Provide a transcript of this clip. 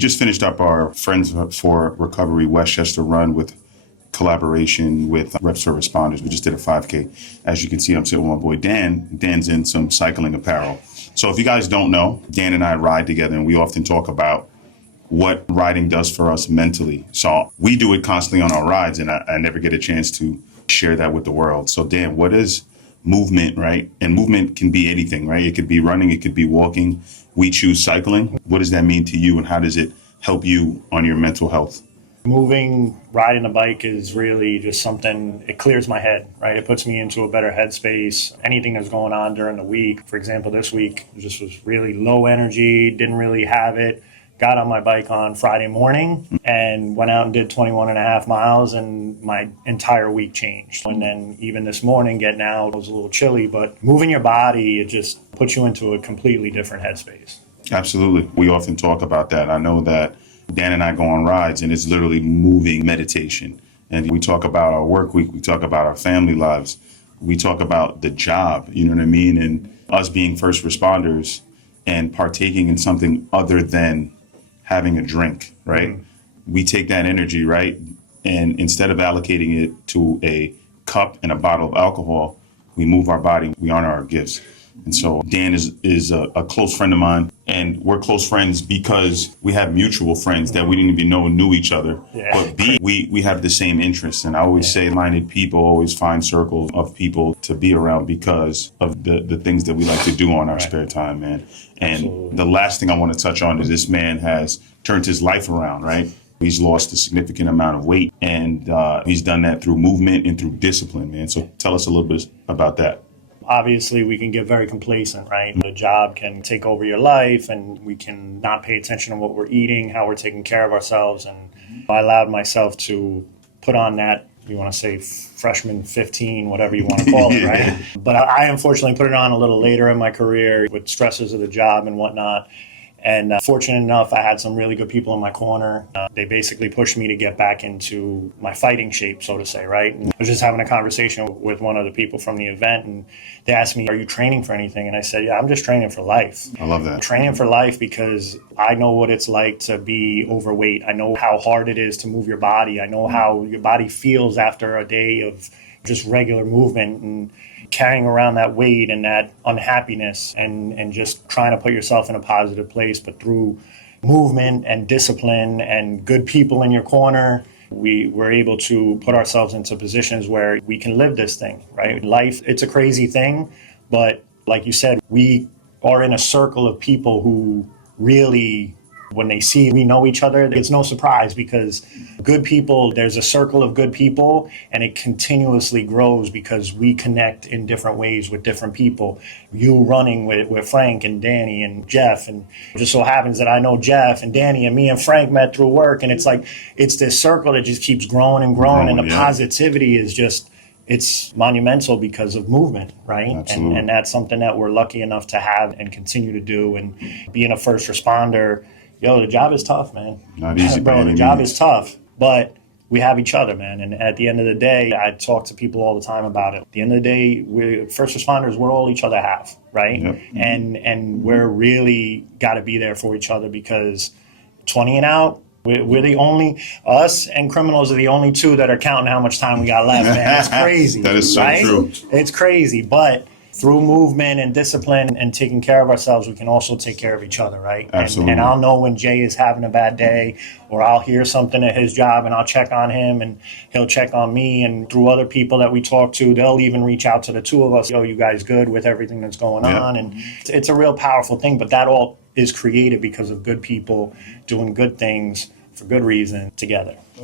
Just finished up our Friends for Recovery Westchester run with collaboration with Reps for Responders. We just did a 5K. As you can see, I'm sitting with my boy Dan. Dan's in some cycling apparel. So if you guys don't know, Dan and I ride together, and we often talk about what riding does for us mentally. So we do it constantly on our rides, and I never get a chance to share that with the world. So Dan, what is movement, right? And movement can be anything, right? It could be running, it could be walking. We choose cycling. What does that mean to you, and how does it help you on your mental health? Moving, riding a bike is really just something, it clears my head, right? It puts me into a better headspace. Anything that's going on during the week, for example, this week just was really low energy, didn't really have it. Got on my bike on Friday morning and went out and did 21 and a half miles, and my entire week changed. And then even this morning, getting out, it was a little chilly, but moving your body, it just puts you into a completely different headspace. Absolutely. We often talk about that. I know that Dan and I go on rides, and it's literally moving meditation. And we talk about our work week, we talk about our family lives, we talk about the job, you know what I mean? And us being first responders and partaking in something other than having a drink, right? We take that energy, right? And instead of allocating it to a cup and a bottle of alcohol, we move our body, we honor our gifts. And so Dan is a close friend of mine, and we're close friends because we have mutual friends that we didn't even know knew each other. Yeah. But we have the same interests. And I always say minded people always find circles of people to be around because of the things that we like to do on our spare time, man. And Absolutely. The last thing I want to touch on is this man has turned his life around, right? He's lost a significant amount of weight, and he's done that through movement and through discipline, man. So tell us a little bit about that. Obviously, we can get very complacent, right? The job can take over your life, and we can not pay attention to what we're eating, how we're taking care of ourselves. And I allowed myself to put on that, you want to say freshman 15, whatever you want to call it, right? But I unfortunately put it on a little later in my career with stresses of the job and whatnot. And fortunate enough, I had some really good people in my corner. They basically pushed me to get back into my fighting shape, so to say, right? And I was just having a conversation with one of the people from the event, and they asked me, are you training for anything? And I said, yeah, I'm just training for life. I love that. I'm training for life because I know what it's like to be overweight. I know how hard it is to move your body. I know how your body feels after a day of just regular movement and carrying around that weight and that unhappiness and just trying to put yourself in a positive place. But through movement and discipline and good people in your corner, we were able to put ourselves into positions where we can live this thing, right? Life, it's a crazy thing, but like you said, we are in a circle of people who really, when they see we know each other, it's no surprise because good people, there's a circle of good people, and it continuously grows because we connect in different ways with different people. You running with Frank and Danny and Jeff, and it just so happens that I know Jeff and Danny, and me and Frank met through work, and it's like, it's this circle that just keeps growing and growing, and the positivity is just, it's monumental because of movement, right? And that's something that we're lucky enough to have and continue to do. And being a first responder, the job is tough, man. Not easy, bro. The job is tough, but we have each other, man. And at the end of the day, I talk to people all the time about it. At the end of the day, we're first responders. We're all each other have, right? Yep. And we're really got to be there for each other because 20 and out, we're the only, us and criminals are the only two that are counting how much time we got left, man. It's crazy. That is so right? true. It's crazy, but through movement and discipline and taking care of ourselves, we can also take care of each other, right? Absolutely. And I'll know when Jay is having a bad day, or I'll hear something at his job and I'll check on him and he'll check on me. And through other people that we talk to, they'll even reach out to the two of us. You guys good with everything that's going on? And it's a real powerful thing, but that all is created because of good people doing good things for good reason together.